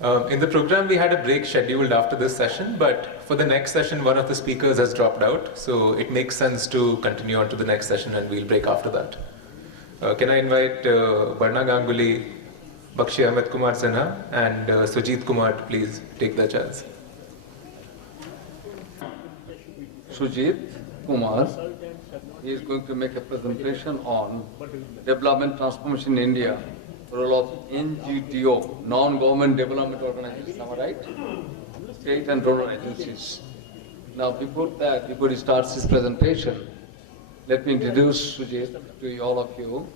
In the program, we had a break scheduled after this session, but for the next session, one of the speakers has dropped out, so it makes sense to continue on to the next session and we'll break after that. Can I invite Barna Ganguly, Bakshi Ahmed Kumar Sinha, and Sujit Kumar to please take their chairs. Sujit Kumar is going to make a presentation on development transformation in India, role of NGDO, non-government development organizations, am I right? State and rural agencies. Now before he starts his presentation, let me introduce Sujit to all of you.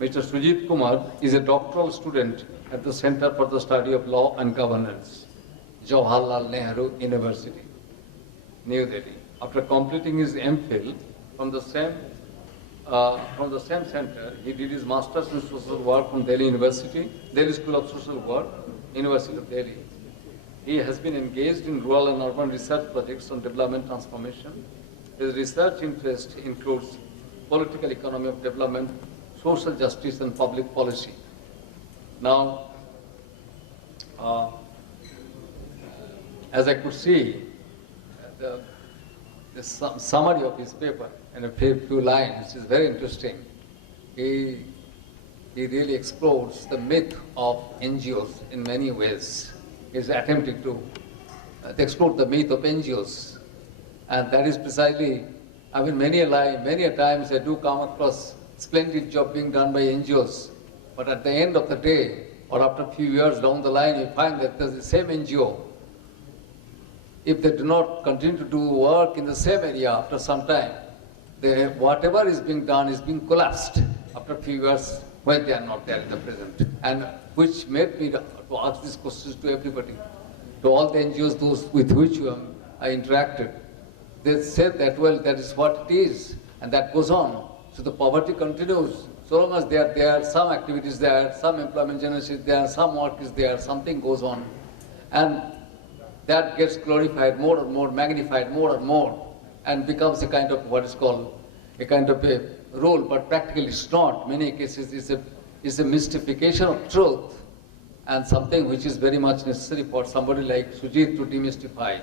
Mr. Sujit Kumar is a doctoral student at the Center for the Study of Law and Governance, Jawaharlal Nehru University, New Delhi. After completing his MPhil from the same center, he did his Masters in Social Work from Delhi University, Delhi School of Social Work, University of Delhi. He has been engaged in rural and urban research projects on development transformation. His research interest includes political economy of development, social justice and public policy. Now, as I could see, the summary of his paper in a few lines, which is very interesting. He really explores the myth of NGOs in many ways. He's attempting to explore the myth of NGOs. And that is precisely, I mean, many a times I do come across splendid job being done by NGOs. But at the end of the day, or after a few years down the line, you find that there's the same NGO. If they do not continue to do work in the same area after some time, whatever is being done is being collapsed after a few years when they are not there in the present. And which made me to ask these questions to everybody, to all the NGOs, those with which I interacted. They said that, well, that is what it is, and that goes on. So the poverty continues. So long as there are some activities there, some employment generation is there, some work is there, something goes on. And that gets glorified more and more, magnified more and more, and becomes a kind of what is called a kind of a role, but practically it's not. In many cases it's a mystification of truth, and something which is very much necessary for somebody like Sujit to demystify.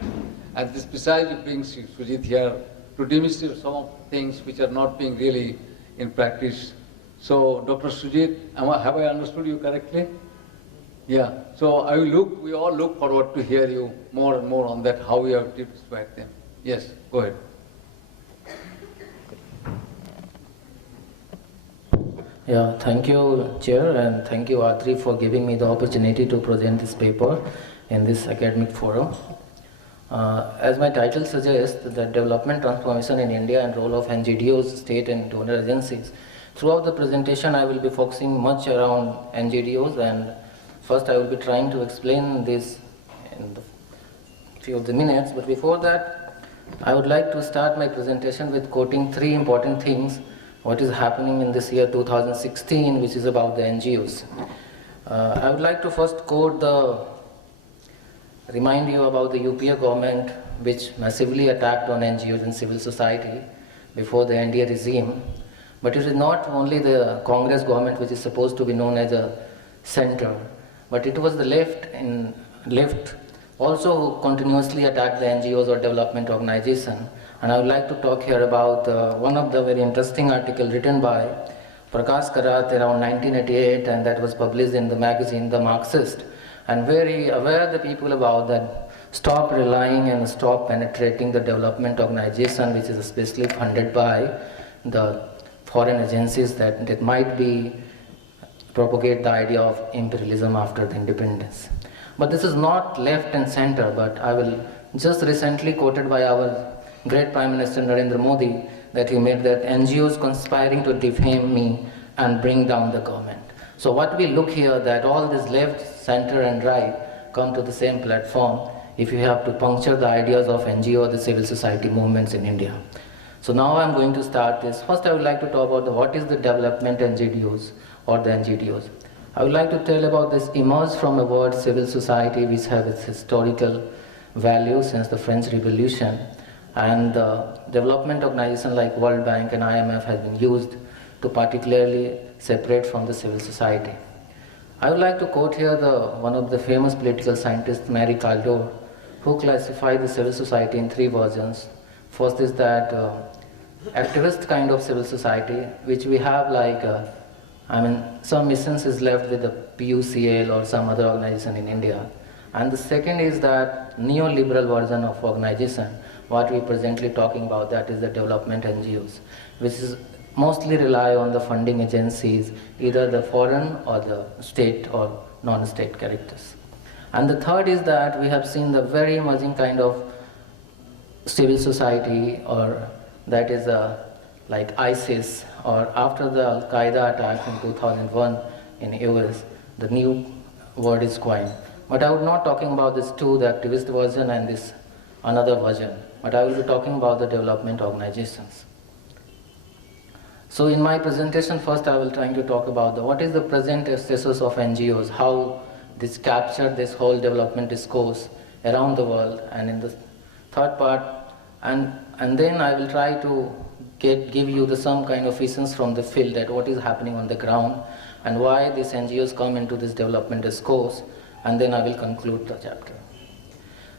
And this precisely brings Sujit here to demystify some of the things which are not being really in practice. So, Dr. Sujit, have I understood you correctly? Yeah, so we all look forward to hear you more and more on that, how we have described them. Yes, go ahead. Yeah, thank you, Chair, and thank you, Adri, for giving me the opportunity to present this paper in this academic forum. As my title suggests, the development transformation in India and role of NGDOs, state and donor agencies. Throughout the presentation, I will be focusing much around NGDOs, and first I will be trying to explain this in a few of the minutes, but before that, I would like to start my presentation with quoting three important things, what is happening in this year 2016, which is about the NGOs. I would like to first remind you about the UPA government, which massively attacked on NGOs and civil society before the NDA regime. But it is not only the Congress government which is supposed to be known as a center, but it was the left also who continuously attacked the NGOs or development organization. And I would like to talk here about one of the very interesting article written by Prakash Karat around 1988, and that was published in the magazine The Marxist, and very aware the people about that stop relying and stop penetrating the development organization which is especially funded by the foreign agencies that might be propagate the idea of imperialism after the independence. But this is not left and center, but I will just recently quoted by our great Prime Minister Narendra Modi that he made that NGOs conspiring to defame me and bring down the government. So what we look here that all this left, center and right come to the same platform if you have to puncture the ideas of NGO or the civil society movements in India. So now I'm going to start this. First I would like to talk about what is the development NGOs or the NGDOs. I would like to tell about this emerged from a word civil society which has its historical value since the French Revolution, and development organizations like World Bank and IMF has been used to particularly separate from the civil society. I would like to quote here one of the famous political scientists, Marie Kaldor, who classified the civil society in three versions. First is that activist kind of civil society, which we have like, some essence is left with the PUCL or some other organization in India. And the second is that neoliberal version of organization, what we presently talking about, that is the development NGOs, which is mostly rely on the funding agencies, either the foreign or the state or non-state characters. And the third is that we have seen the very emerging kind of civil society, or that is like ISIS, or after the Al-Qaeda attack in 2001 in US, the new word is coined. But I would not talking about these two, the activist version and this another version, but I will be talking about the development organizations. So in my presentation, first I will trying to talk about what is the present status of NGOs, how this captured this whole development discourse around the world, and in the third part, and then I will try to give you some kind of essence from the field, that what is happening on the ground and why these NGOs come into this development discourse, and then I will conclude the chapter.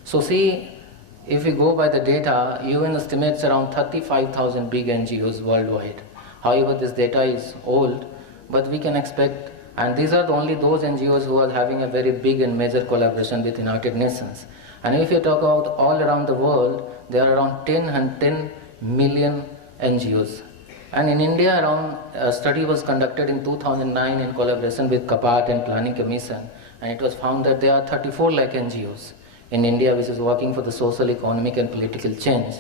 So see, if we go by the data, UN estimates around 35,000 big NGOs worldwide. However, this data is old, but we can expect, and these are only those NGOs who are having a very big and major collaboration with United Nations. And if you talk about all around the world, there are around 10 million NGOs. And in India, around a study was conducted in 2009 in collaboration with CAPART and Planning Commission, and it was found that there are 34 lakh NGOs in India which is working for the social, economic and political change.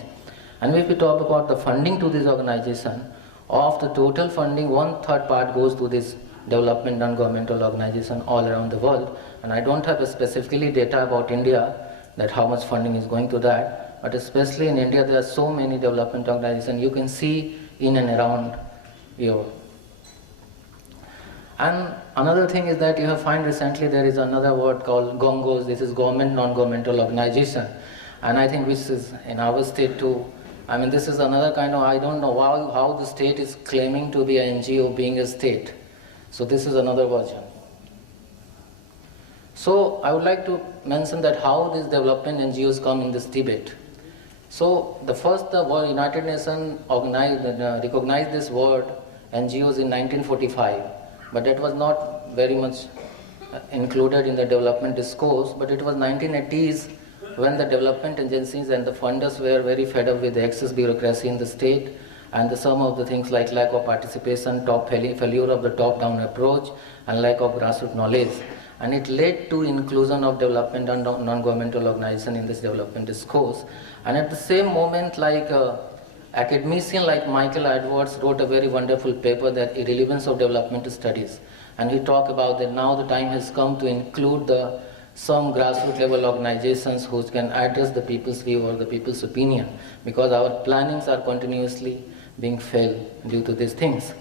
And if we talk about the funding to this organization, of the total funding, 1/3 part goes to this development non-governmental organization all around the world. And I don't have specifically data about India, that how much funding is going to that, but especially in India there are so many development organizations you can see in and around you. And another thing is that you have found recently there is another word called GONGOs. This is government non-governmental organization, and I think this is in our state too. I mean, this is another kind of, I don't know how the state is claiming to be an NGO being a state. So this is another version. So I would like to mention that how these development NGOs come in this debate. So the first, the United Nations recognized this word NGOs in 1945, but that was not very much included in the development discourse, but it was 1980s when the development agencies and the funders were very fed up with the excess bureaucracy in the state, and some of the things like lack of participation, failure of the top-down approach, and lack of grassroots knowledge. And it led to inclusion of development and non-governmental organization in this development discourse. And at the same moment, like academician like Michael Edwards wrote a very wonderful paper, that irrelevance of development studies. And he talked about that now the time has come to include some grassroots level organizations who can address the people's view or the people's opinion, because our plannings are continuously being failed due to these things.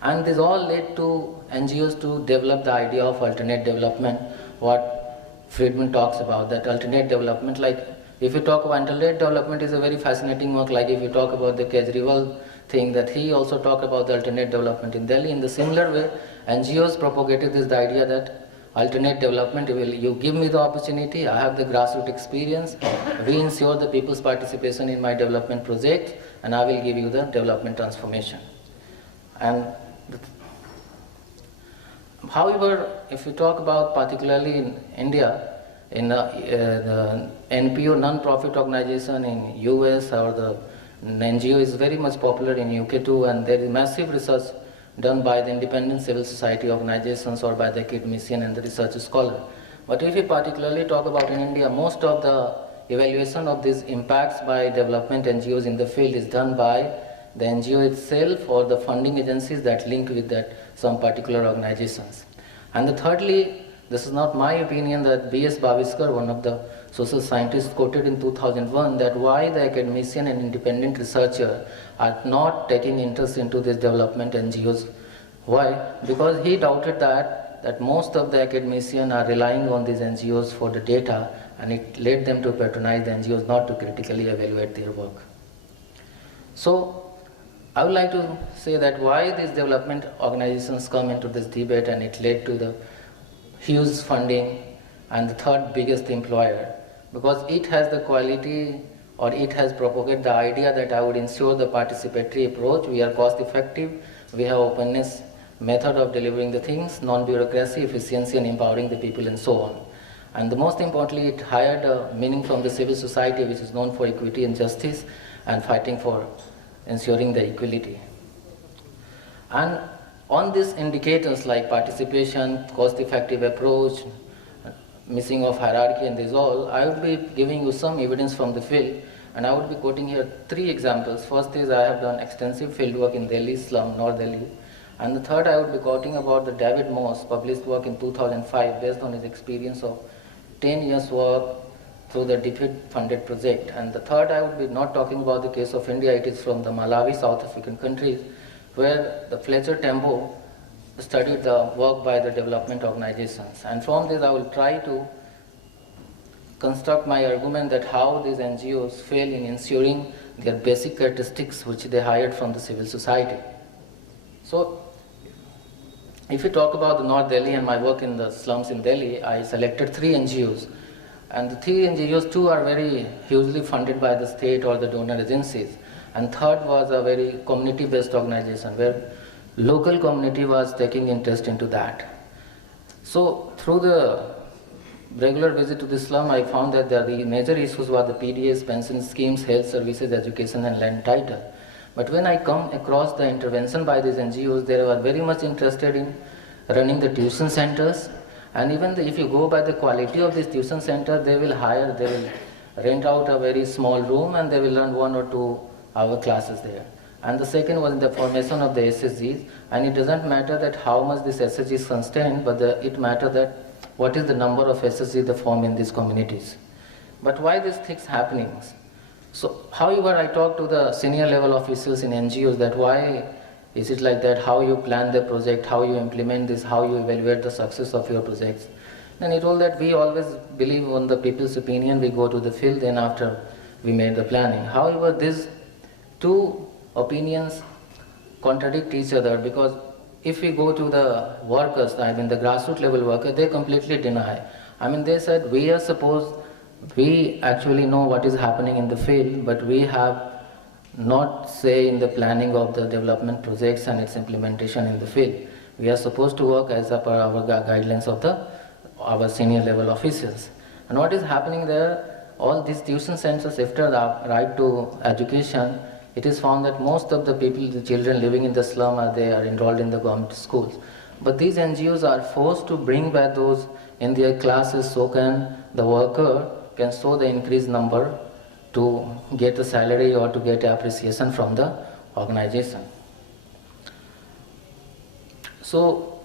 And this all led to NGOs to develop the idea of alternate development, what Friedman talks about, that alternate development, like if you talk about alternate development is a very fascinating work, like if you talk about the Kejriwal thing, that he also talked about the alternate development in Delhi. In the similar way, NGOs propagated this idea that alternate development, you give me the opportunity, I have the grassroots experience, we ensure the people's participation in my development project, and I will give you the development transformation. And however, if you talk about particularly in India, in the NPO, non-profit organization in US, or the NGO is very much popular in UK too, and there is massive research done by the independent civil society organizations or by the academician and the research scholar. But if we particularly talk about in India, most of the evaluation of these impacts by development NGOs in the field is done by the NGO itself or the funding agencies that link with that some particular organizations. And thirdly, this is not my opinion, that B.S. Bhaviskar, one of the social scientists, quoted in 2001 that why the academician and independent researcher are not taking interest into this development NGOs. Why? Because he doubted that most of the academicians are relying on these NGOs for the data, and it led them to patronize the NGOs not to critically evaluate their work. So I would like to say that why these development organizations come into this debate, and it led to the huge funding, and the third biggest employer, because it has the quality, or it has propagated the idea that I would ensure the participatory approach. We are cost effective, we have openness, method of delivering the things, non-bureaucracy, efficiency, and empowering the people, and so on. And the most importantly, it hired a meaning from the civil society, which is known for equity and justice and fighting for ensuring the equality. And on these indicators like participation, cost-effective approach, missing of hierarchy, and this all, I would be giving you some evidence from the field, and I would be quoting here 3 examples. First is I have done extensive field work in Delhi slum, North Delhi, and the third I would be quoting about the David Moss published work in 2005 based on his experience of 10 years work through the DFID-funded project. And the third, I would be not talking about the case of India, it is from the Malawi, South African countries, where the Fletcher Tembo studied the work by the development organizations. And from this, I will try to construct my argument that how these NGOs fail in ensuring their basic characteristics which they hired from the civil society. So, if we talk about the North Delhi and my work in the slums in Delhi, I selected 3 NGOs. And the 3 NGOs, 2 are very hugely funded by the state or the donor agencies. And third was a very community-based organization where local community was taking interest into that. So through the regular visit to the slum, I found that the major issues were the PDS, pension schemes, health services, education, and land title. But when I come across the intervention by these NGOs, they were very much interested in running the tuition centers. And even if you go by the quality of this tuition center, they will rent out a very small room and they will run 1 or 2 hour classes there. And the second was the formation of the SSGs. And it doesn't matter that how much this SSG is sustained, but it matters that what is the number of SSGs they form in these communities. But why these things happening? So, however, I talked to the senior level officials in NGOs that why is it like that, how you plan the project, how you implement this, how you evaluate the success of your projects. Then he told that we always believe on the people's opinion, we go to the field, then after we made the planning. However, these 2 opinions contradict each other, because if we go to the workers, I mean the grassroots level worker, they completely deny. I mean they said we are supposed, we actually know what is happening in the field, but we have not say in the planning of the development projects and its implementation in the field. We are supposed to work as per our guidelines of our senior level officials. And what is happening there, all these tuition centers, after the right to education, it is found that most of the people, the children living in the slum, they are enrolled in the government schools. But these NGOs are forced to bring back those in their classes so the worker can show the increased number to get a salary or to get appreciation from the organization. So,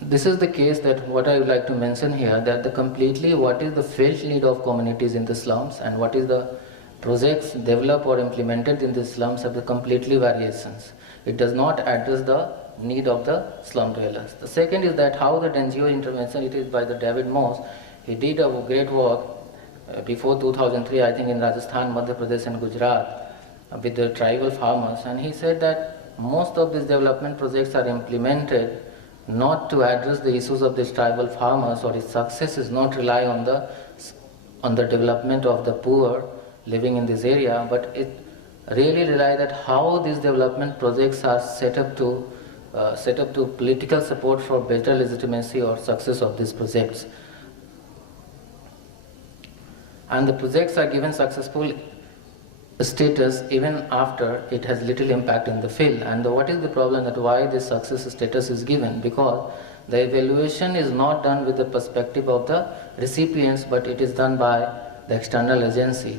this is the case that what I would like to mention here, that the completely what is the felt need of communities in the slums and what is the projects developed or implemented in the slums have the completely variations. It does not address the need of the slum dwellers. The second is that how the NGO intervention, it is by the David Moss. He did a great work before 2003, I think in Rajasthan, Madhya Pradesh and Gujarat with the tribal farmers, and he said that most of these development projects are implemented not to address the issues of these tribal farmers, or its success is not rely on the development of the poor living in this area, but it really rely that how these development projects are set up to political support for better legitimacy or success of these projects. And the projects are given successful status even after it has little impact in the field. And what is the problem, that why this success status is given? Because the evaluation is not done with the perspective of the recipients, but it is done by the external agency,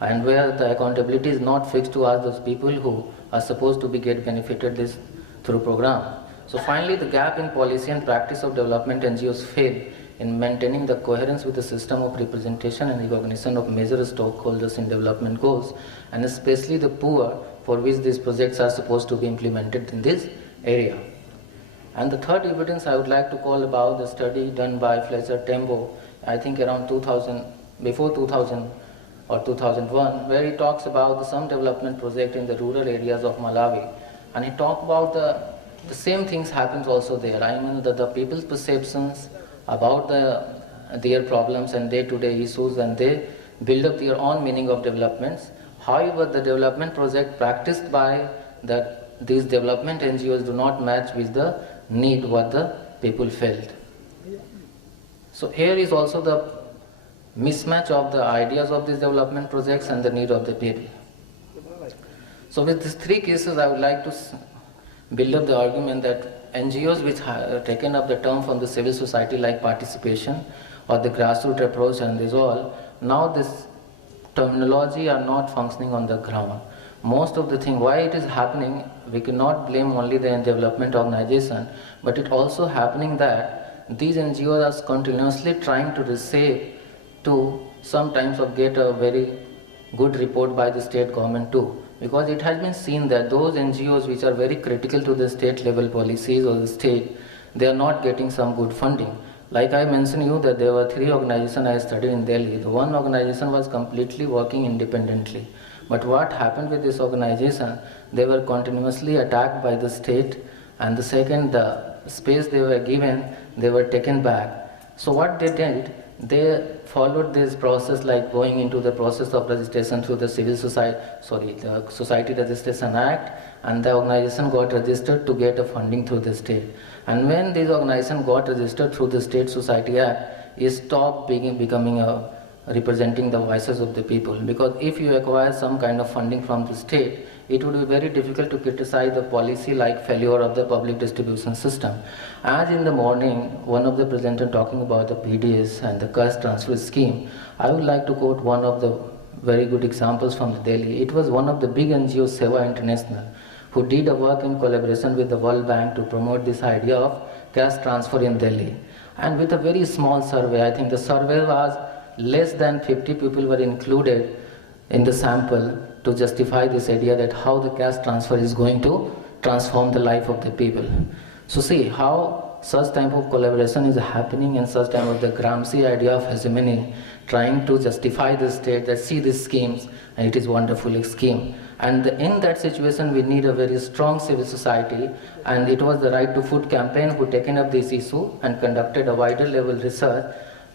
and where the accountability is not fixed to ask those people who are supposed to be get benefited this through program. So finally, the gap in policy and practice of development NGOs fail in maintaining the coherence with the system of representation and recognition of major stakeholders in development goals, and especially the poor, for which these projects are supposed to be implemented in this area. And the third evidence I would like to call about the study done by Fletcher Tembo, I think around 2000, before 2000 or 2001, where he talks about some development project in the rural areas of Malawi. And he talked about the the same things happens also there. I mean, the people's perceptions about their problems and day-to-day issues, and they build up their own meaning of developments. However, the development project practiced by these development NGOs do not match with the need what the people felt. So here is also the mismatch of the ideas of these development projects and the need of the people. So with these three cases, I would like to build up the argument that NGOs which have taken up the term from the civil society like participation or the grassroots approach and this all, now this terminology are not functioning on the ground. Most of the thing, why it is happening, we cannot blame only the development organization, but it also happening that these NGOs are continuously trying to reshape to sometimes of get a very good report by the state government too. Because it has been seen that those NGOs which are very critical to the state level policies or the state, they are not getting some good funding. Like I mentioned you that there were 3 organizations I studied in Delhi. The one organization was completely working independently. But what happened with this organization, they were continuously attacked by the state, and the second, the space they were given, they were taken back. So what they did, they followed this process like going into the process of registration through the the Society Registration Act, and the organization got registered to get a funding through the state. And when this organization got registered through the State Society Act, it stopped becoming representing the voices of the people. Because if you acquire some kind of funding from the state, it would be very difficult to criticize the policy like failure of the public distribution system. As in the morning, one of the presenters talking about the PDS and the cash transfer scheme, I would like to quote one of the very good examples from the Delhi. It was one of the big NGOs, Seva International, who did a work in collaboration with the World Bank to promote this idea of cash transfer in Delhi. And with a very small survey, I think the survey was less than 50 people were included in the sample to justify this idea that how the cash transfer is going to transform the life of the people. So see how such type of collaboration is happening and such type of the Gramsci idea of hegemony trying to justify the state that see these schemes and it is wonderful scheme. And in that situation we need a very strong civil society, and it was the Right to Food campaign who taken up this issue and conducted a wider level research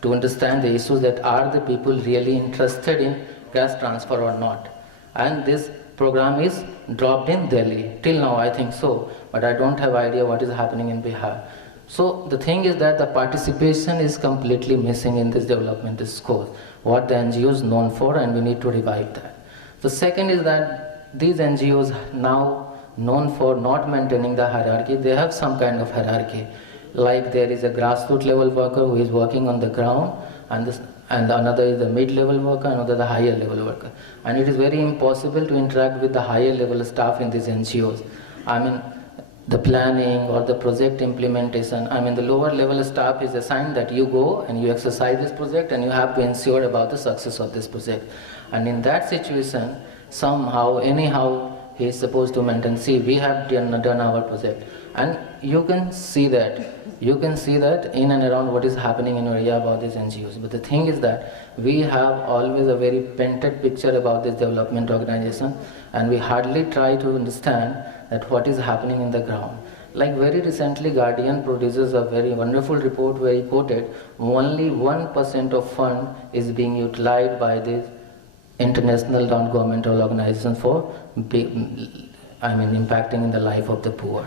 to understand the issues that are the people really interested in cash transfer or not. And this program is dropped in Delhi. Till now I think so, but I don't have idea what is happening in Bihar. So the thing is that the participation is completely missing in this development discourse, what the NGO is known for, and we need to revive that. The second is that these NGOs now known for not maintaining the hierarchy, they have some kind of hierarchy. Like there is a grassroots level worker who is working on the ground, and another is the mid-level worker, another the higher level worker. And it is very impossible to interact with the higher level staff in these NGOs. I mean, the planning or the project implementation, I mean the lower level staff is assigned that you go and you exercise this project and you have to ensure about the success of this project. And in that situation, somehow, anyhow, he is supposed to maintain, see, we have done our project. And you can see that in and around what is happening in your area about these NGOs. But the thing is that we have always a very painted picture about this development organization, and we hardly try to understand that what is happening in the ground. Like very recently, Guardian produces a very wonderful report where he quoted only 1% of fund is being utilized by these international non-governmental organizations for impacting in the life of the poor.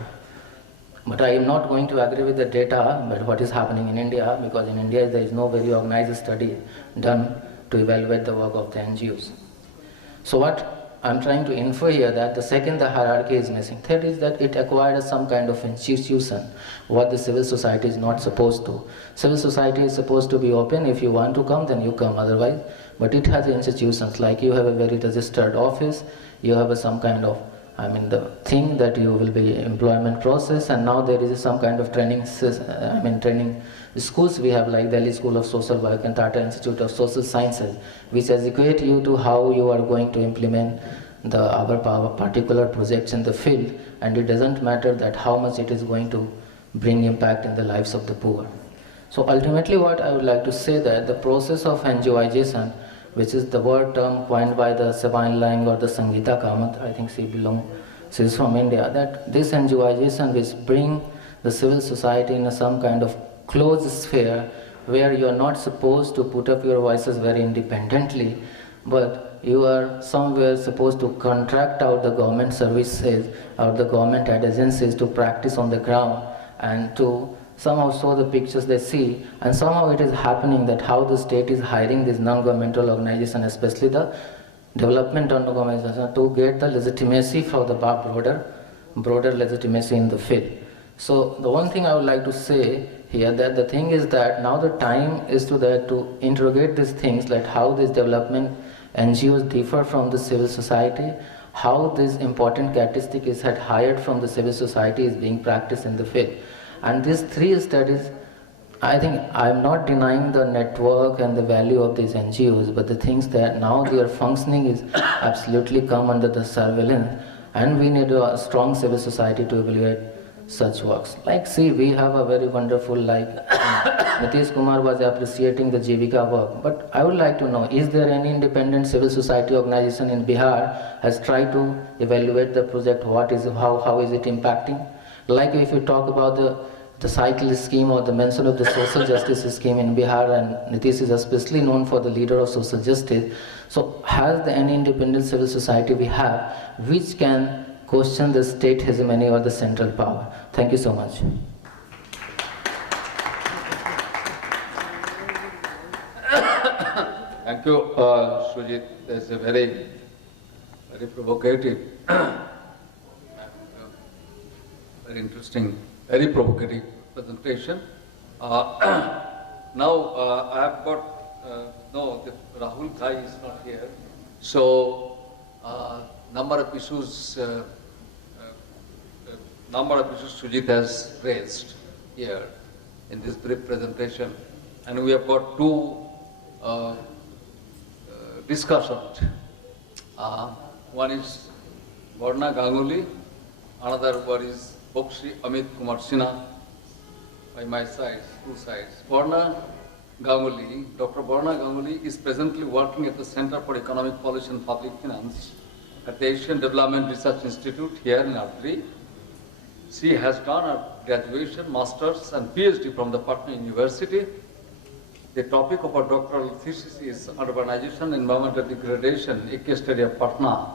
But I am not going to agree with the data, but what is happening in India, because in India there is no very organized study done to evaluate the work of the NGOs. So what I'm trying to infer here that the second, the hierarchy is missing. Third is that it acquired some kind of institution, what the civil society is not supposed to. Civil society is supposed to be open. If you want to come, then you come, otherwise. But it has institutions, like you have a very registered office, you have some kind of, the thing that you will be employment process, and now there is some kind of training schools we have, like Delhi School of Social Work and Tata Institute of Social Sciences, which educate you to how you are going to implement our particular projects in the field, and it doesn't matter that how much it is going to bring impact in the lives of the poor. So ultimately what I would like to say that the process of NGOization, which is the word term coined by the Sabine Lang or the Sangeeta Kamath, I think she belongs she's from India, that this NGOization which bring the civil society in some kind of closed sphere where you are not supposed to put up your voices very independently, but you are somewhere supposed to contract out the government services or the government agencies to practice on the ground and to somehow show the pictures they see, and somehow it is happening that how the state is hiring these non-governmental organizations, especially the development organizations, to get the legitimacy for the broader legitimacy in the field. So the one thing I would like to say here, that the thing is that now the time is to interrogate these things, like how these development NGOs differ from the civil society, how this important characteristic is had hired from the civil society is being practiced in the field. And these three studies, I think I'm not denying the network and the value of these NGOs, but the things that now their functioning is absolutely come under the surveillance, and we need a strong civil society to evaluate such works. Like, see, we have a very wonderful, like, Nitish Kumar was appreciating the Jivika work, but I would like to know, is there any independent civil society organization in Bihar has tried to evaluate the project, how is it impacting? Like if you talk about the cycle scheme or the mention of the social justice scheme in Bihar, and Nitish is especially known for the leader of social justice. So has any independent civil society we have which can question the state hegemony or the central power? Thank you so much. Thank you, Sujit. That's a very provocative, very interesting, very provocative presentation. Now I have got, Rahul Ghai is not here. So number of issues Sujit has raised here in this brief presentation, and we have got two discussants. One is Varna Ganguly, another one is Bokshi Amit Kumar Sinha. By my side, two sides. Varna Ganguly, Dr. Varna Ganguly is presently working at the Center for Economic Policy and Public Finance at the Asian Development Research Institute here in Adri. She has done her graduation, master's and PhD from the Patna University. The topic of her doctoral thesis is Urbanization, Environmental Degradation, a case study of Patna.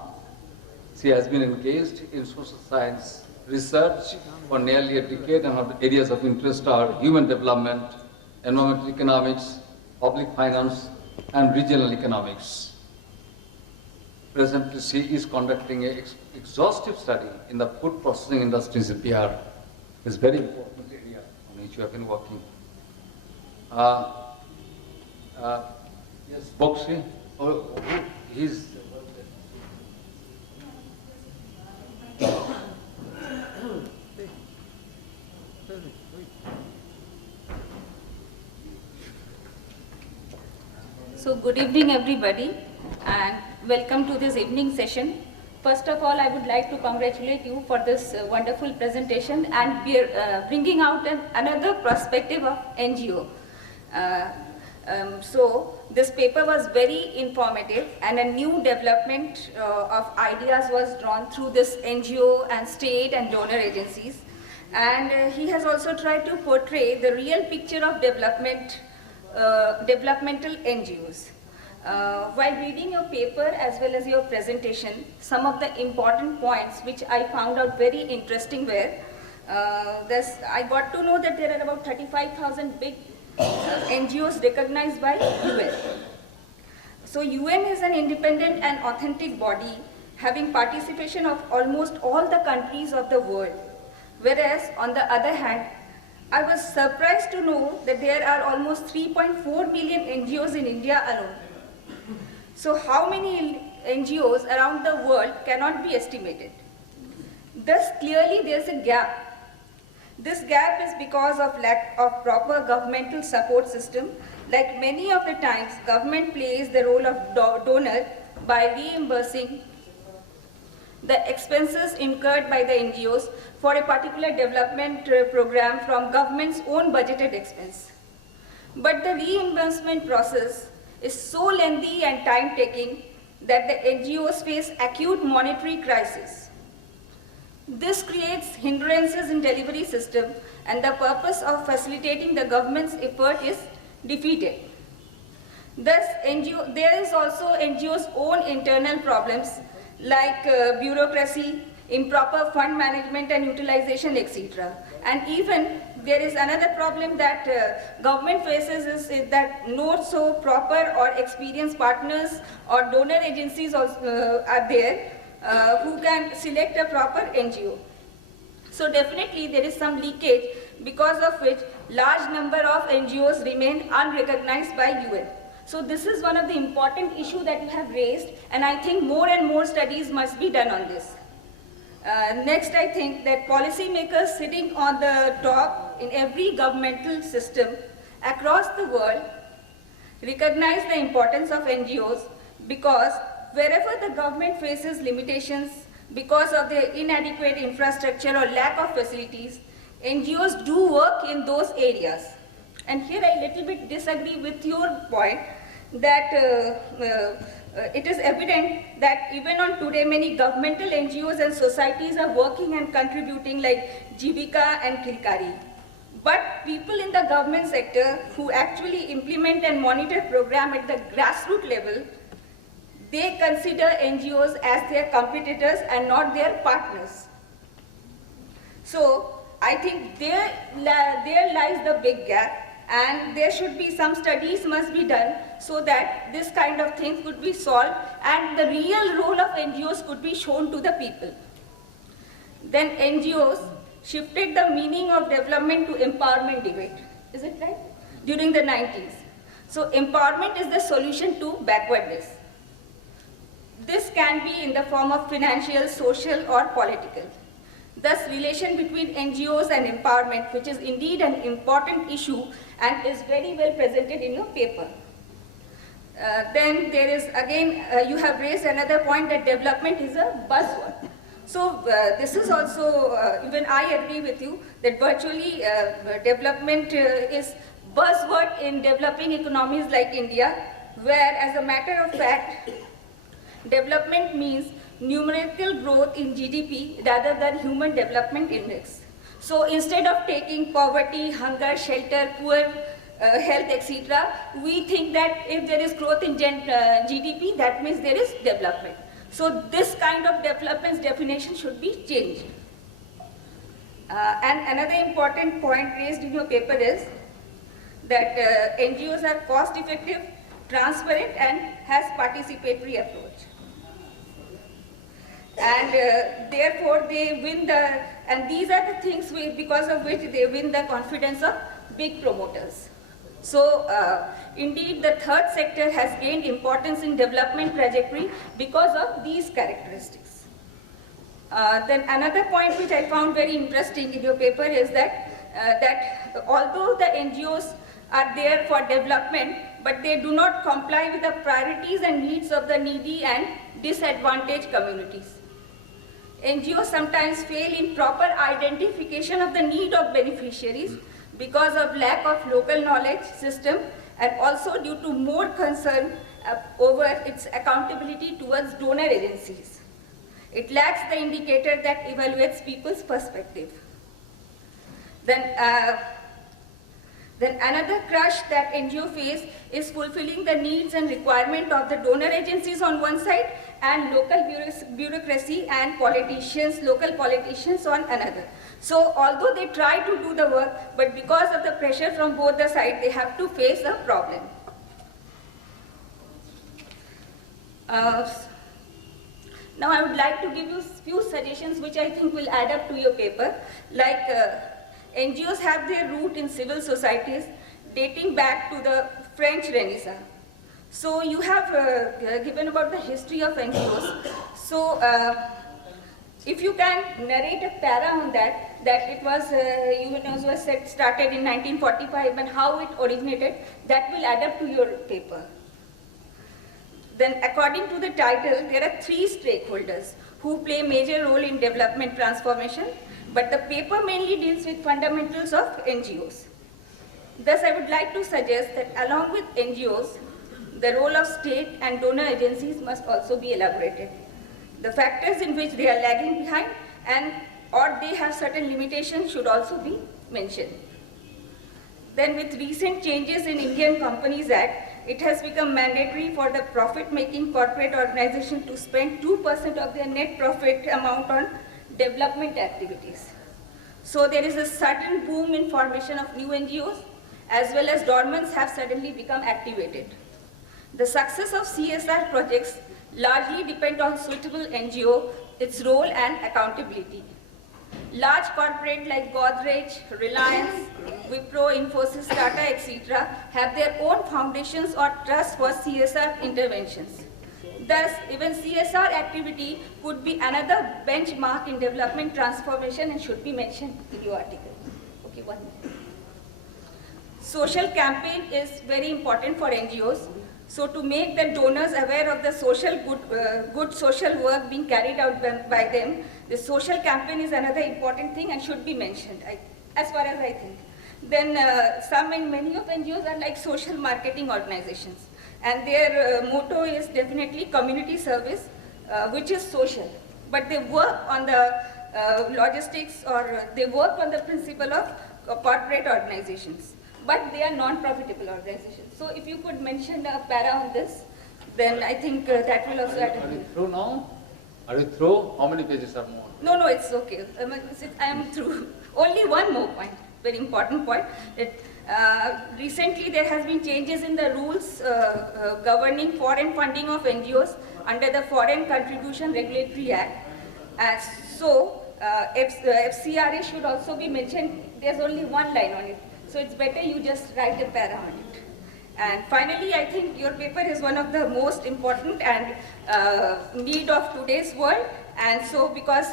She has been engaged in social science research for nearly a decade, and her areas of interest are human development, environmental economics, public finance, and regional economics. Presently, she is conducting an exhaustive study in the food processing industries in Bihar. It's a very important area on which you have been working. Yes, Bokshi, he's... So good evening everybody, and welcome to this evening session. First of all, I would like to congratulate you for this wonderful presentation and bringing out another perspective of NGO. So this paper was very informative, and a new development of ideas was drawn through this NGO and state and donor agencies. And he has also tried to portray the real picture of developmental NGOs. While reading your paper as well as your presentation, some of the important points which I found out very interesting were, I got to know that there are about 35,000 big NGOs recognized by UN. So UN is an independent and authentic body having participation of almost all the countries of the world. Whereas on the other hand, I was surprised to know that there are almost 3.4 million NGOs in India alone. So how many NGOs around the world cannot be estimated. Thus clearly there is a gap. This gap is because of lack of proper governmental support system. Like many of the times, government plays the role of donor by reimbursing the expenses incurred by the NGOs for a particular development program from government's own budgeted expense. But the reimbursement process is so lengthy and time-taking that the NGOs face acute monetary crisis. This creates hindrances in delivery system, and the purpose of facilitating the government's effort is defeated. Thus, there is also NGO's own internal problems like bureaucracy, improper fund management and utilization, etc. And even there is another problem that government faces is that no so proper or experienced partners or donor agencies also, are there who can select a proper NGO. So definitely there is some leakage, because of which large number of NGOs remain unrecognized by UN. So this is one of the important issues that you have raised, and I think more and more studies must be done on this. Next, I think that policymakers sitting on the top in every governmental system across the world recognize the importance of NGOs, because wherever the government faces limitations because of their inadequate infrastructure or lack of facilities, NGOs do work in those areas. And here I little bit disagree with your point that it is evident that even on today many governmental NGOs and societies are working and contributing like Jivika and Kilkari. But people in the government sector who actually implement and monitor program at the grassroots level, they consider NGOs as their competitors and not their partners. So I think there lies the big gap, and there should be some studies must be done so that this kind of thing could be solved and the real role of NGOs could be shown to the people. Then NGOs shifted the meaning of development to empowerment debate. Is it right? During the 90s. So empowerment is the solution to backwardness. This can be in the form of financial, social or political. Thus, relation between NGOs and empowerment, which is indeed an important issue and is very well presented in your paper. Then there is again, you have raised another point that development is a buzzword. So this is also, even I agree with you that virtually development is buzzword in developing economies like India, where as a matter of fact, development means numerical growth in GDP rather than Human Development Index. So instead of taking poverty, hunger, shelter, poor health, etc., we think that if there is growth in GDP, that means there is development. So this kind of development's definition should be changed. And another important point raised in your paper is that NGOs are cost-effective, transparent, and has participatory approach. And therefore they win and these are the things because of which they win the confidence of big promoters. So indeed the third sector has gained importance in development trajectory because of these characteristics. Then another point which I found very interesting in your paper is that although the NGOs are there for development, but they do not comply with the priorities and needs of the needy and disadvantaged communities. NGOs sometimes fail in proper identification of the need of beneficiaries because of lack of local knowledge system and also due to more concern over its accountability towards donor agencies. It lacks the indicator that evaluates people's perspective. Then another crush that NGO face is fulfilling the needs and requirement of the donor agencies on one side and local bureaucracy and politicians, local politicians on another. So although they try to do the work, but because of the pressure from both the sides, they have to face a problem. Now I would like to give you a few suggestions which I think will add up to your paper. Like NGOs have their root in civil societies dating back to the French Renaissance. So you have given about the history of NGOs. So if you can narrate a para on that it was, was started in 1945 and how it originated, that will add up to your paper. Then according to the title, there are 3 stakeholders who play a major role in development transformation, but the paper mainly deals with fundamentals of NGOs. Thus, I would like to suggest that along with NGOs, the role of state and donor agencies must also be elaborated. The factors in which they are lagging behind and or they have certain limitations should also be mentioned. Then with recent changes in Indian Companies Act, it has become mandatory for the profit-making corporate organization to spend 2% of their net profit amount on development activities. So there is a sudden boom in formation of new NGOs, as well as dormants have suddenly become activated. The success of CSR projects largely depend on suitable NGO, its role and accountability. Large corporates like Godrej, Reliance, Wipro, Infosys, Tata, etc. have their own foundations or trusts for CSR interventions. Thus, even CSR activity could be another benchmark in development transformation and should be mentioned in your article. Okay, one minute. Social campaign is very important for NGOs. So to make the donors aware of the social good social work being carried out by them, the social campaign is another important thing and should be mentioned, as far as I think. Then some and many of NGOs are like social marketing organizations, and their motto is definitely community service, which is social. But they work on the logistics, or they work on the principle of corporate organizations, but they are non-profitable organizations. So if you could mention a para on this, then I think that will also add. Are you through now? Are you through? How many pages are more? No, it's okay. I am through. Only one more point, very important point. Recently there has been changes in the rules governing foreign funding of NGOs under the Foreign Contribution Regulatory Act. So FCRA should also be mentioned. There's only one line on it. So it's better you just write a para on it. And finally, I think your paper is one of the most important and need of today's world. And so because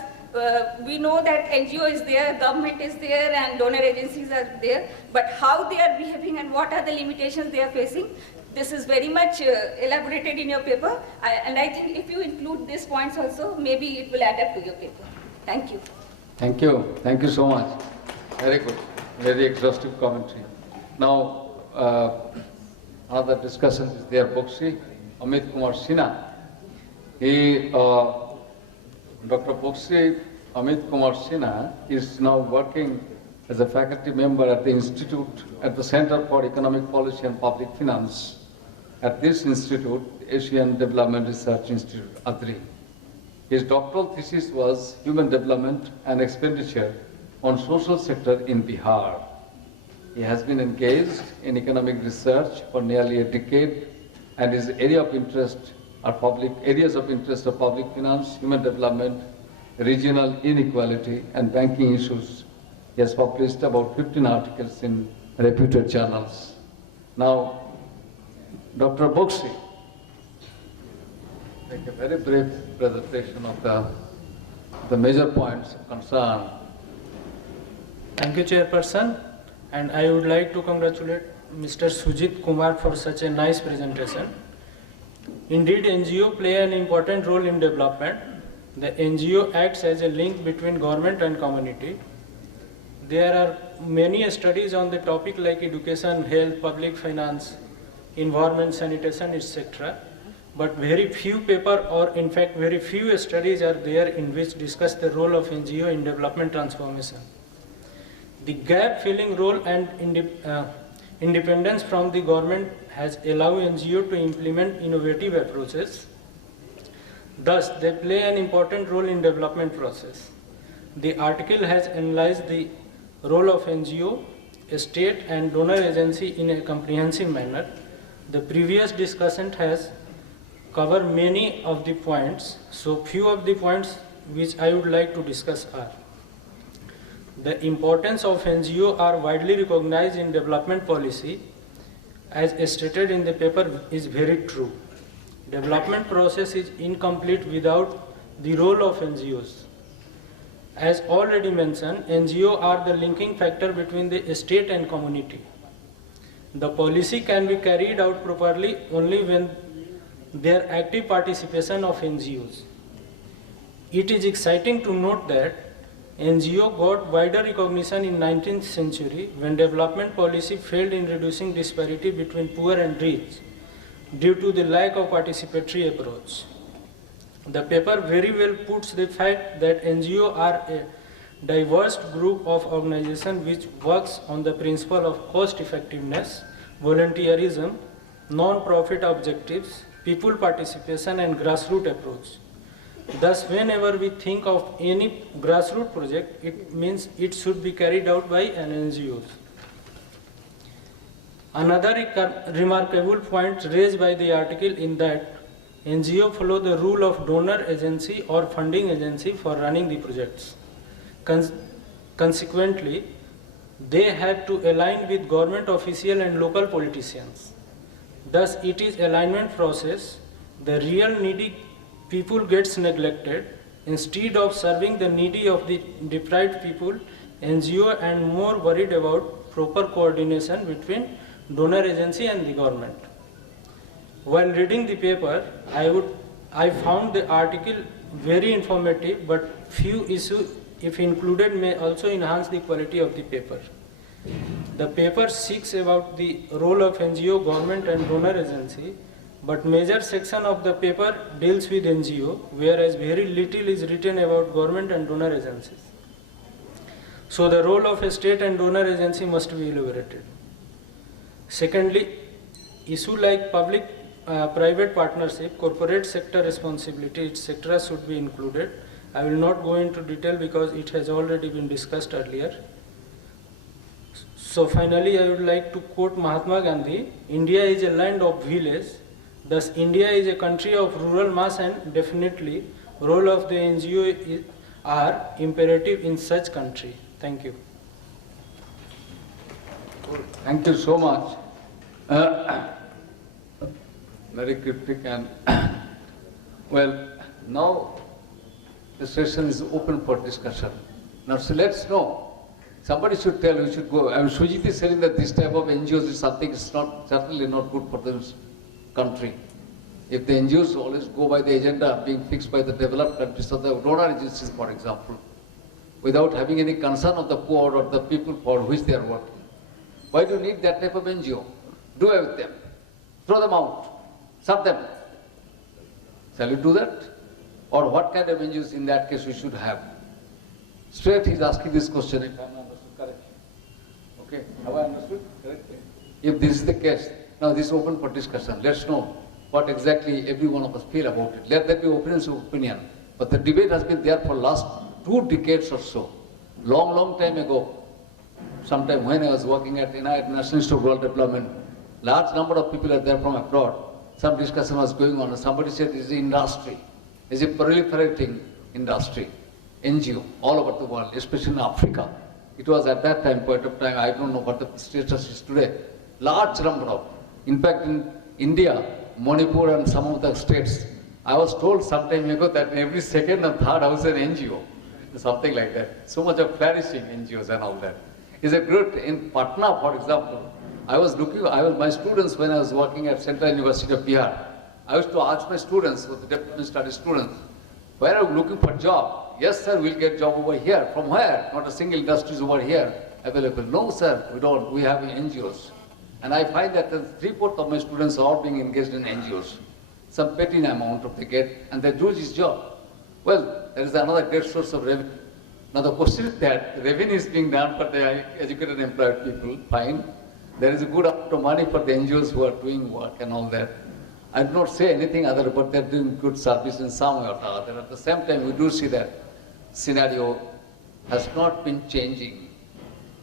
we know that NGO is there, government is there, and donor agencies are there, but how they are behaving and what are the limitations they are facing, this is very much elaborated in your paper. And I think if you include these points also, maybe it will add up to your paper. Thank you. Thank you. Thank you so much. Very good. Very exhaustive commentary. Now, another discussion is there, Boxi, Amit Kumar Sinha. Dr. Boxi Amit Kumar Sinha is now working as a faculty member at the Institute, at the Center for Economic Policy and Public Finance. At this institute, Asian Development Research Institute, ADRI. His doctoral thesis was Human Development and Expenditure on Social Sector in Bihar. He has been engaged in economic research for nearly a decade, and his areas of interest are public finance, human development, regional inequality, and banking issues. He has published about 15 articles in reputed journals. Now, Dr. Boxi, make a very brief presentation of the major points of concern. Thank you, Chairperson, and I would like to congratulate Mr. Sujit Kumar for such a nice presentation. Indeed, NGO play an important role in development. The NGO acts as a link between government and community. There are many studies on the topic like education, health, public finance, environment, sanitation, etc. But very few papers, or in fact very few studies are there in which discuss the role of NGO in development transformation. The gap-filling role and independence from the government has allowed NGO to implement innovative approaches. Thus, they play an important role in development process. The article has analyzed the role of NGO, state and donor agency in a comprehensive manner. The previous discussion has covered many of the points, so few of the points which I would like to discuss are: the importance of NGO are widely recognized in development policy, as stated in the paper, is very true. Development process is incomplete without the role of NGOs. As already mentioned, NGO are the linking factor between the state and community. The policy can be carried out properly only when there active participation of NGOs. It is exciting to note that NGO got wider recognition in 19th century when development policy failed in reducing disparity between poor and rich due to the lack of participatory approach. The paper very well puts the fact that NGO are a diverse group of organizations which works on the principle of cost effectiveness, volunteerism, non-profit objectives, people participation and grassroots approach. Thus, whenever we think of any grassroots project, it means it should be carried out by an NGO. Another remarkable point raised by the article in that NGO follow the rule of donor agency or funding agency for running the projects. Consequently, they have to align with government official and local politicians. Thus, it is alignment process. The real needy people gets neglected. Instead of serving the needy of the deprived people, NGO and more worried about proper coordination between donor agency and the government. While reading the paper, I found the article very informative, but few issues, if included, may also enhance the quality of the paper. The paper seeks about the role of NGO, government and donor agency, but major section of the paper deals with NGO, whereas very little is written about government and donor agencies. So the role of a state and donor agency must be elaborated. Secondly, issue like public-private partnership, corporate sector responsibility, etc. should be included. I will not go into detail because it has already been discussed earlier. So finally, I would like to quote Mahatma Gandhi, India is a land of village, thus India is a country of rural mass and definitely role of the NGO are imperative in such country. Thank you. Thank you so much. Very cryptic and well, now the session is open for discussion. Now, so let's know. Somebody should tell, we should go. I mean, Sujit is saying that this type of NGOs is something is not, certainly not good for this country. If the NGOs always go by the agenda being fixed by the developed countries or the donor agencies, for example, without having any concern of the poor or the people for which they are working. Why do you need that type of NGO? Do away with them. Throw them out. Serve them. Shall we do that? Or what kind of NGOs in that case we should have? Straight he's asking this question, if I understood correctly. Okay, have I understood correctly? If this is the case, now this is open for discussion. Let's know what exactly every one of us feel about it. Let there be opinions of opinion. But the debate has been there for last 2 decades or so. Long time ago, sometime when I was working at NIT, National Institute of Rural Development, large number of people are there from abroad. Some discussion was going on. Somebody said, is the industry, is a proliferating industry, NGO, all over the world, especially in Africa. It was at that time, point of time, I don't know what the status is today. Large number of, in fact in India, Manipur and some of the states, I was told some time ago that every second and third house is an NGO, something like that. So much of flourishing NGOs and all that. It's a great, in Patna, for example, my students, when I was working at Central University of Bihar, I used to ask my students, the development studies students, where are you looking for job? Yes, sir, we'll get job over here. From where? Not a single industry is over here available. No, sir, we don't. We have NGOs. And I find that 3/4 of my students are all being engaged in NGOs. Some petty amount of they get, and they do this job. Well, there is another great source of revenue. Now the question is that revenue is being done for the educated employed people, fine. There is a good amount of money for the NGOs who are doing work and all that. I do not say anything other, but they're doing good service in some way or the other. At the same time, we do see that scenario has not been changing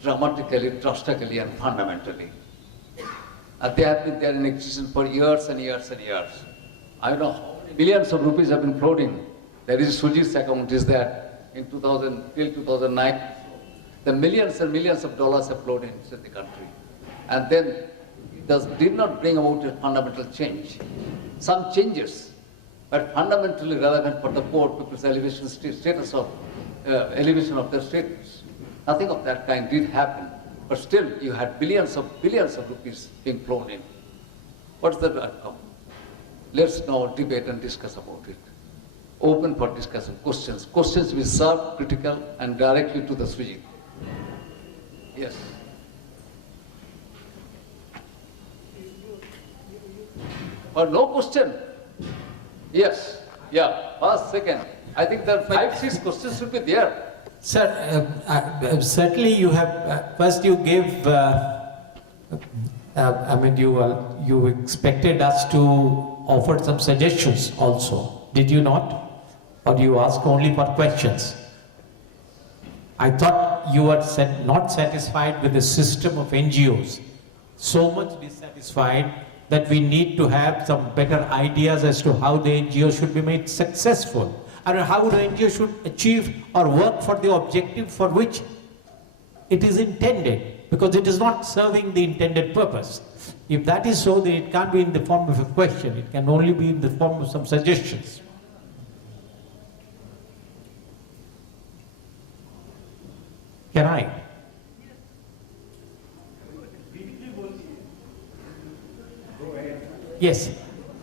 dramatically, drastically, and fundamentally. They have been there in existence for years and years and years. I don't know how many billions of rupees have been flowing. There is Sujit's account is there. In 2000 till 2009, the millions and millions of dollars have flowed into the country. And then it did not bring about a fundamental change. Some changes, but fundamentally relevant for the poor people's elevation of their status. Nothing of that kind did happen. But still, you had billions of rupees being flown in. What's the outcome? Let's now debate and discuss about it. Open for discussion, questions. Questions will serve critical and directly to the Sujit. Yes. Or no question? Yes. Yeah. First, second. I think that 5, 6 questions should be there. Sir, certainly you have, first you gave, you expected us to offer some suggestions also, did you not? Or do you ask only for questions? I thought you were not satisfied with the system of NGOs, so much dissatisfied that we need to have some better ideas as to how the NGO should be made successful, and how the NGO should achieve or work for the objective for which it is intended, because it is not serving the intended purpose. If that is so, then it can't be in the form of a question, it can only be in the form of some suggestions. Can I? Yes,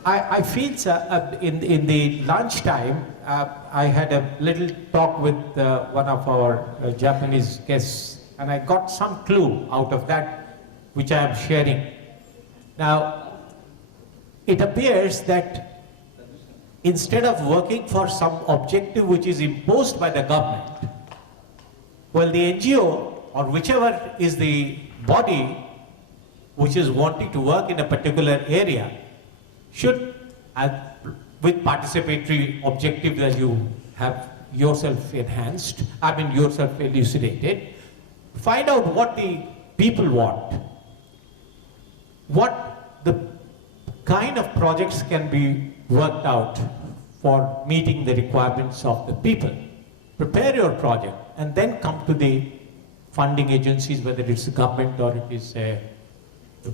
I feel, sir, in the lunchtime, I had a little talk with one of our Japanese guests, and I got some clue out of that, which I am sharing. Now, it appears that instead of working for some objective which is imposed by the government, well, the NGO, or whichever is the body which is wanting to work in a particular area, should, with participatory objectives that you have yourself enhanced, yourself elucidated, find out what the people want, what the kind of projects can be worked out for meeting the requirements of the people. Prepare your project and then come to the funding agencies, whether it's the government or it is a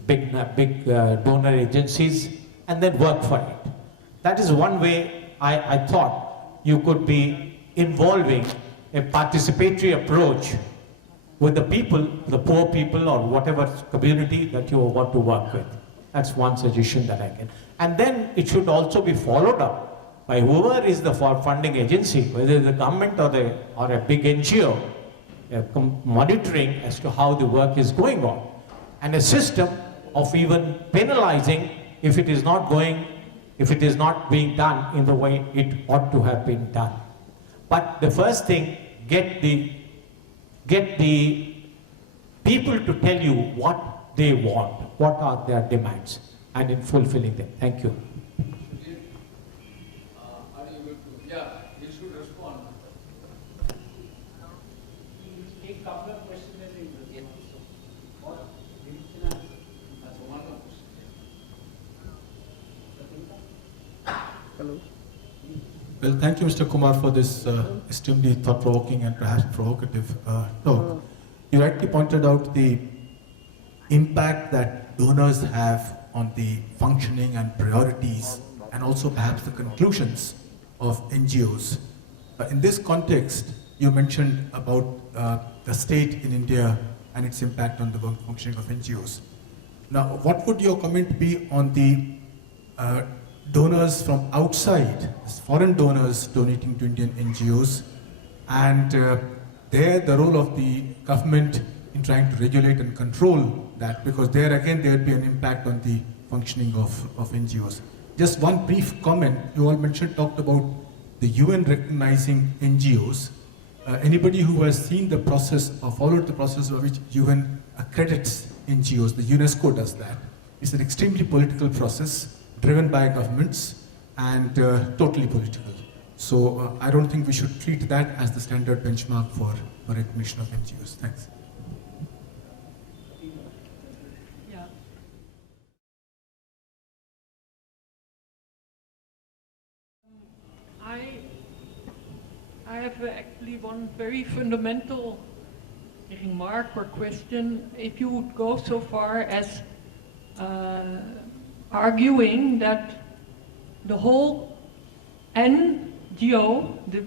big donor agencies, and then work for it. That is one way I thought you could be involving a participatory approach with the people, the poor people or whatever community that you want to work with. That's one suggestion that I can. And then it should also be followed up by whoever is the funding agency, whether the government or a big NGO, monitoring as to how the work is going on, and a system of even penalizing if it is not being done in the way it ought to have been done. But the first thing, get the people to tell you what they want, what are their demands, and in fulfilling them. Thank you. Well, thank you, Mr. Kumar, for this extremely thought-provoking and perhaps provocative talk. You rightly pointed out the impact that donors have on the functioning and priorities, and also perhaps the conclusions of NGOs. In this context, you mentioned about the state in India and its impact on the functioning of NGOs. Now, what would your comment be on the donors from outside, foreign donors donating to Indian NGOs, and the role of the government in trying to regulate and control that, because there again there would be an impact on the functioning of NGOs. Just one brief comment, you all talked about the UN recognizing NGOs. Anybody who has seen the process or followed the process of which UN accredits NGOs, the UNESCO does that. It's an extremely political process, driven by governments and totally political. So I don't think we should treat that as the standard benchmark for recognition of NGOs. Thanks. Yeah. I have actually one very fundamental remark or question. If you would go so far as arguing that the whole NGO, the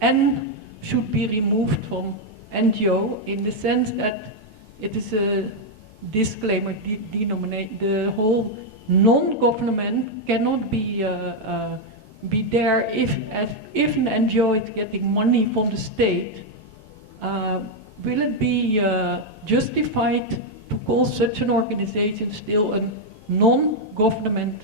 N should be removed from NGO in the sense that it is a disclaimer, the whole non-government cannot be there if an NGO is getting money from the state. Will it be justified to call such an organization still a non-government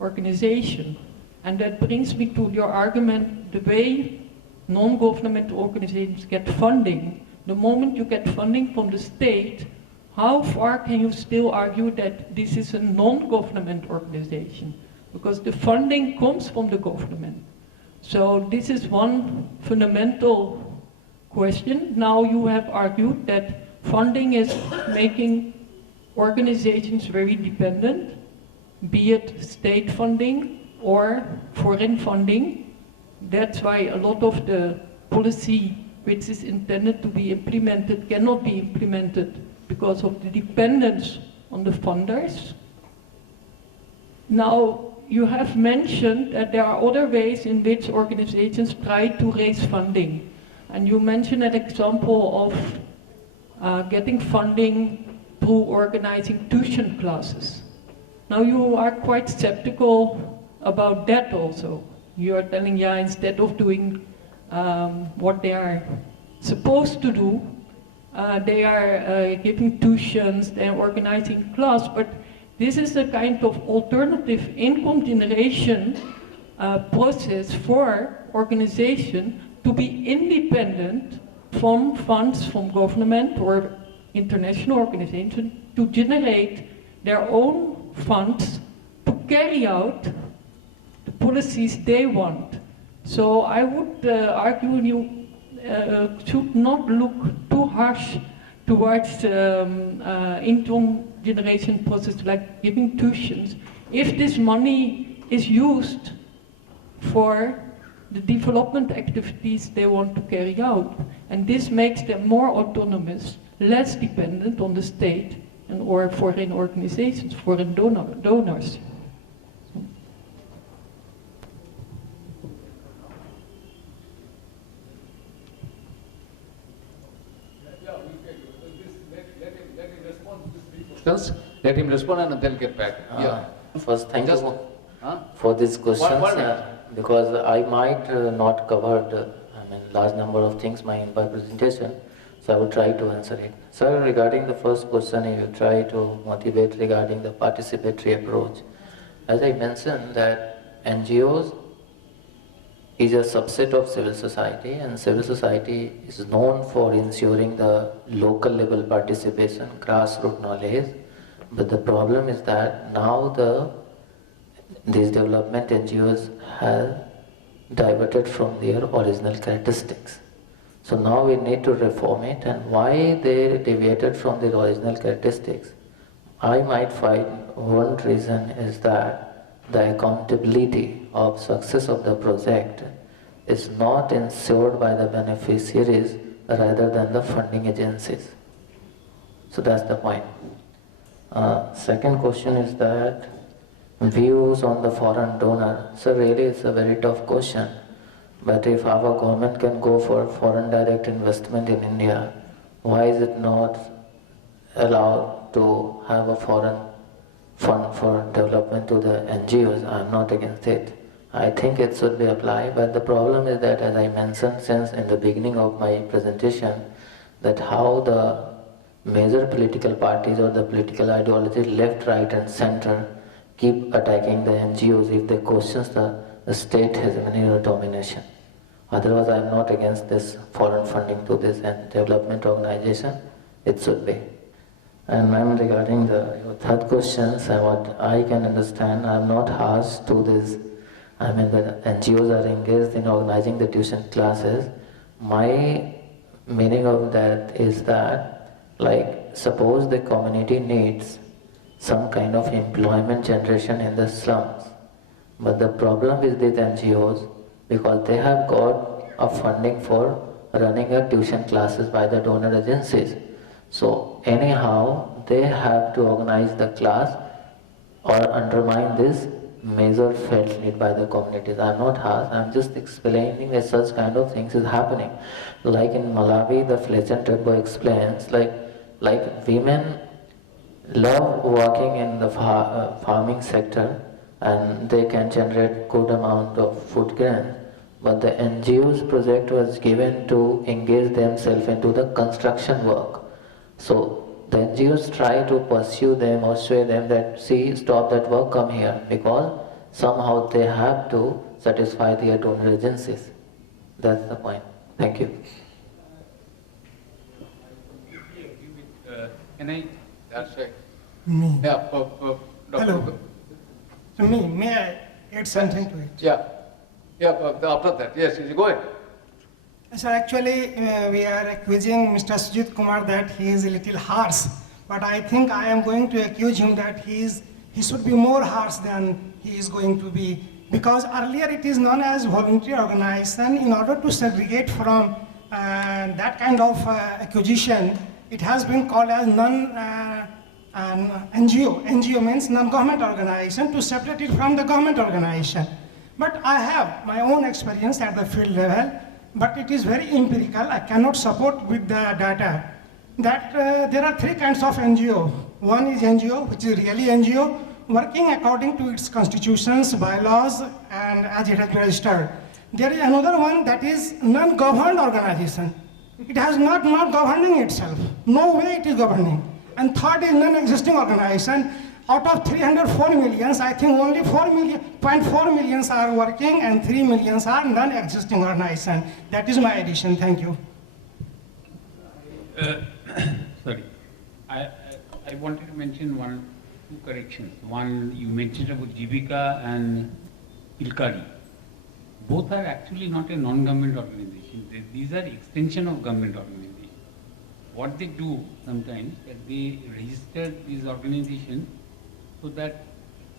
organization? And that brings me to your argument, the way non-government organizations get funding, the moment you get funding from the state, how far can you still argue that this is a non-government organization? Because the funding comes from the government. So this is one fundamental question. Now you have argued that funding is making organizations very dependent, be it state funding or foreign funding. That's why a lot of the policy which is intended to be implemented cannot be implemented because of the dependence on the funders. Now, you have mentioned that there are other ways in which organizations try to raise funding. And you mentioned an example of getting funding through organizing tuition classes. Now, you are quite skeptical about that also. You are telling, yeah, instead of doing what they are supposed to do, they are giving tuitions, they are organizing class, but this is a kind of alternative income generation process for organization to be independent from funds from government or international organizations to generate their own funds to carry out the policies they want. So I would argue you should not look too harsh towards income generation process like giving tuitions. If this money is used for the development activities they want to carry out, and this makes them more autonomous, less dependent on the state and or foreign organizations, foreign donors. Let him respond and then get back. First, thank Just, you for these questions, one minute. because I might not cover large number of things in my presentation, so I will try to answer it. Sir, regarding the first question, you try to motivate regarding the participatory approach. As I mentioned that NGOs is a subset of civil society, and civil society is known for ensuring the local level participation, grassroots knowledge. But the problem is that now these development NGOs have diverted from their original characteristics. So now we need to reform it, and why they deviated from their original characteristics, I might find one reason is that the accountability of success of the project is not ensured by the beneficiaries rather than the funding agencies. So that's the point. Second question is that views on the foreign donor. So really it's a very tough question. But if our government can go for foreign direct investment in India, why is it not allowed to have a foreign fund for development to the NGOs? I'm not against it. I think it should be applied, but the problem is that, as I mentioned since in the beginning of my presentation, that how the major political parties or the political ideology, left, right and center, keep attacking the NGOs if they question the state hegemony or domination. Otherwise, I am not against this foreign funding to this development organization. It should be. And ma'am, regarding your third question, what I can understand, I am not harsh to this. The NGOs are engaged in organizing the tuition classes. My meaning of that is that, suppose the community needs some kind of employment generation in the slums. But the problem with these NGOs, because they have got a funding for running a tuition classes by the donor agencies. So anyhow, they have to organize the class or undermine this major felt need by the communities. I'm not harsh, I'm just explaining that such kind of things is happening. Like in Malawi, the Fletcher Tugbo explains, like women love working in the farming sector and they can generate good amount of food grain. But the NGO's project was given to engage themselves into the construction work. So the NGOs try to pursue them or sway them that, see, stop that work, come here, because somehow they have to satisfy their donor agencies. That's the point. Thank you. Can I? That's right. Me. Yeah, Dr. Hello. So may I add something to it? Yeah, after that, yes, you go ahead. So actually, we are accusing Mr. Sujit Kumar that he is a little harsh, but I think I am going to accuse him that he should be more harsh than he is going to be, because earlier it is known as voluntary organization. In order to segregate from that kind of accusation, it has been called as NGO. NGO means non-government organization, to separate it from the government organization. But I have my own experience at the field level, but it is very empirical. I cannot support with the data that there are three kinds of NGO. One is NGO, which is really NGO, working according to its constitutions, bylaws, and as it has been registered. There is another one that is non-governed organization. It has not governing itself. No way it is governing. And third is non-existing organization. Out of 304 millions, I think only 0.4 millions are working and 3 millions are non-existing organization. That is my addition. Thank you. Sorry. I wanted to mention two corrections. One, you mentioned about Jivika and Ilkari. Both are actually not a non-government organization. These are extension of government organization. What they do sometimes, that they register these organizations so that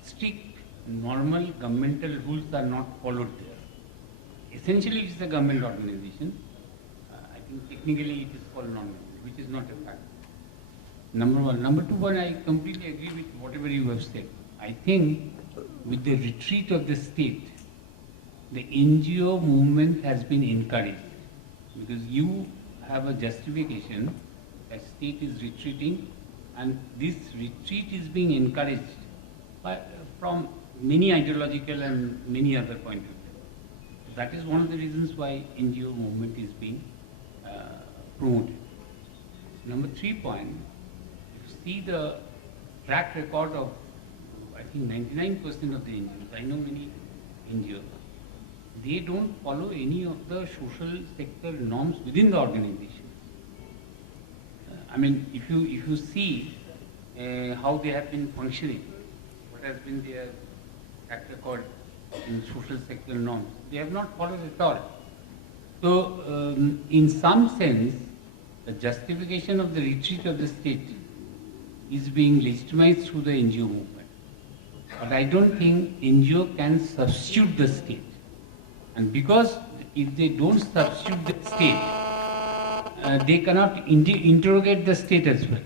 strict normal governmental rules are not followed there. Essentially, it is a government organization. I think technically it is called non-government, which is not a fact. Number one. Number two, I completely agree with whatever you have said. I think with the retreat of the state, the NGO movement has been encouraged, because you have a justification that state is retreating, and this retreat is being encouraged from many ideological and many other point of view. That is one of the reasons why NGO movement is being promoted. Number 3 point, if you see the track record of, I think 99% of the NGOs, I know many NGOs, they don't follow any of the social sector norms within the organization. I mean, if you see how they have been functioning, what has been their track record in social sector norms, they have not followed at all. So, in some sense, the justification of the retreat of the state is being legitimized through the NGO movement. But I don't think NGO can substitute the state. And because if they don't substitute the state, they cannot interrogate the state as well.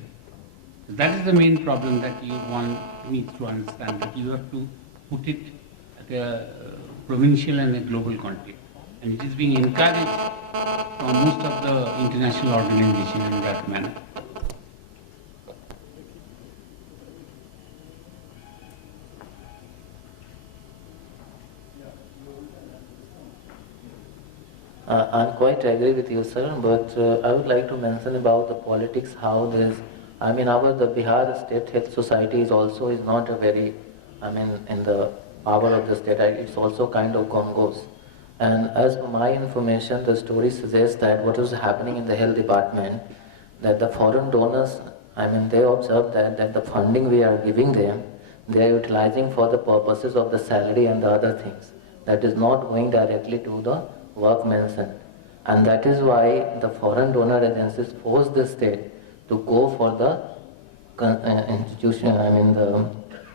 That is the main problem that you want me to understand, that you have to put it at a provincial and a global context. And it is being encouraged from most of the international organizations in that manner. I'm quite agree with you, sir, but I would like to mention about the politics, how there is, I mean, the Bihar State Health Society is not a very, I mean, in the power of the state, it's also kind of gongos. And as per my information, the story suggests that what is happening in the health department, that the foreign donors, I mean, they observe that the funding we are giving them, they are utilizing for the purposes of the salary and the other things. That is not going directly to the work mentioned. And that is why the foreign donor agencies force the state to go for the institution, I mean the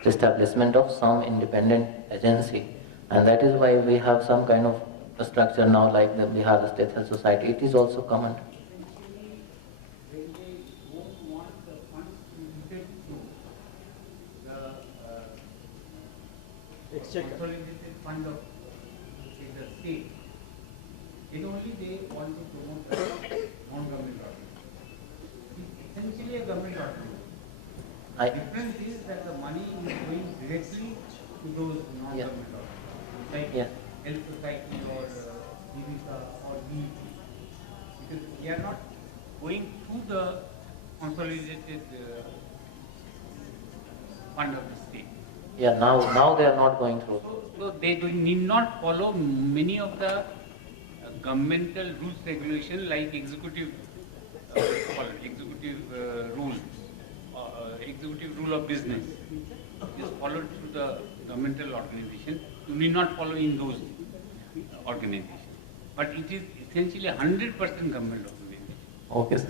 establishment of some independent agency. And that is why we have some kind of a structure now like the Bihar State Health Society. It is also common. Consolidated fund of the state, then only they want to promote the non-government organization. It's essentially a government organization. The difference is that the money is going directly to those non-government organizations, like Health Society or Jivika or DEP, because they are not going through the consolidated fund of the state. Yeah, now they are not going through. So they need not follow many of the governmental rules regulation like executive executive rule of business is followed through the governmental organization. You need not follow in those organizations. But it is essentially 100% government organization. Okay, sir.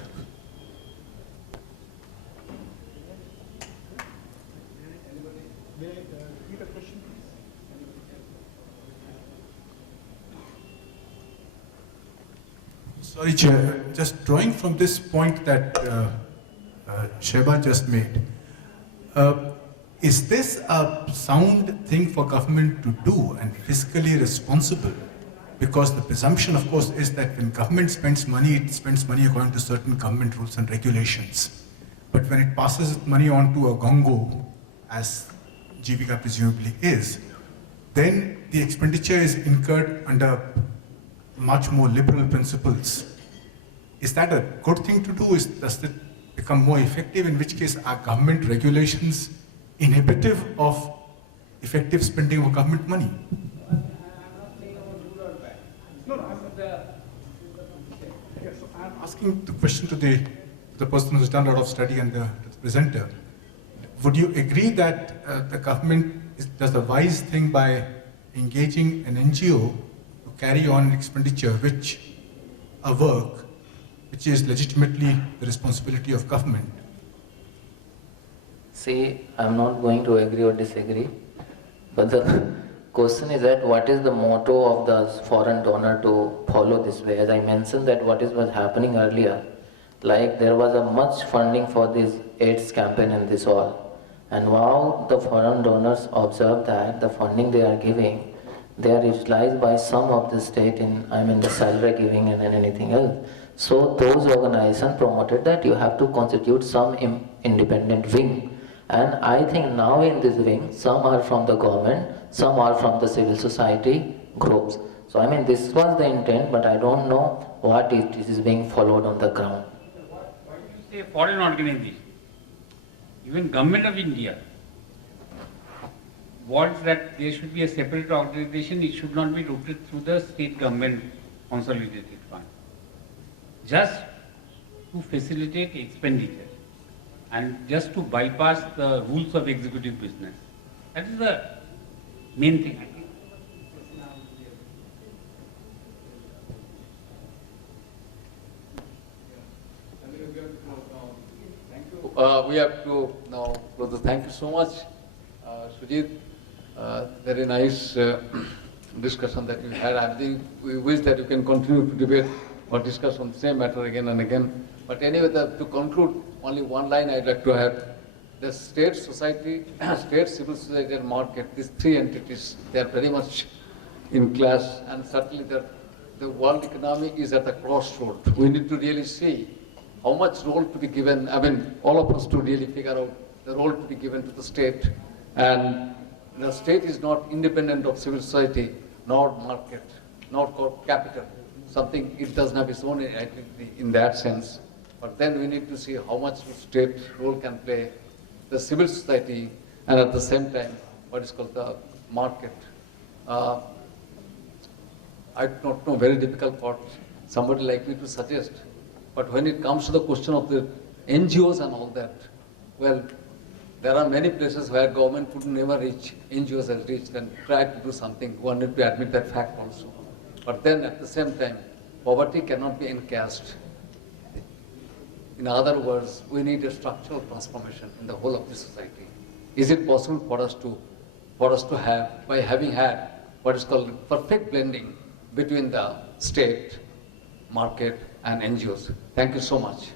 Sorry, Chair, just drawing from this point that Sheba just made, is this a sound thing for government to do and fiscally responsible? Because the presumption, of course, is that when government spends money, it spends money according to certain government rules and regulations. But when it passes money on to a gongo, as Jivika presumably is, then the expenditure is incurred under much more liberal principles. Is that a good thing to do? Does it become more effective? In which case, are government regulations inhibitive of effective spending of government money? I'm asking the question to the person who's done a lot of study and the presenter. Would you agree that the government does a wise thing by engaging an NGO to carry on expenditure, a work which is legitimately the responsibility of government? See, I'm not going to agree or disagree, but the question is that what is the motto of the foreign donor to follow this way? As I mentioned that what was happening earlier, like there was a much funding for this AIDS campaign and this all, and now the foreign donors observe that the funding they are giving, they are utilized by some of the state in, the salary giving and anything else. So those organizations promoted that you have to constitute some independent wing. And I think now in this wing, some are from the government, some are from the civil society groups. So this was the intent, but I don't know what it is being followed on the ground. Why do you say foreign organization? Even government of India wants that there should be a separate organization. It should not be routed through the state government consolidated fund. Just to facilitate expenditure and just to bypass the rules of executive business. That is the main thing, I think. We have to now close. Thank you so much, Sujit. Very nice discussion that you had. I think we wish that you can continue to debate or discuss on the same matter again and again. But anyway, to conclude, only one line I'd like to add. The state society, state civil society and market, these three entities, they are very much in clash, and certainly the world economy is at a crossroad. We need to really see how much role to be given, all of us to really figure out the role to be given to the state. And the state is not independent of civil society, nor market, nor capital. Something, it doesn't have its own identity in that sense. But then we need to see how much state role can play, the civil society, and at the same time, what is called the market. I do not know, very difficult for somebody like me to suggest. But when it comes to the question of the NGOs and all that, well, there are many places where government could never reach, NGOs have reached and tried to do something. One need to admit that fact also. But then at the same time, poverty cannot be encased. In other words, we need a structural transformation in the whole of the society. Is it possible for us to have, by having had what is called perfect blending between the state, market, and NGOs? Thank you so much.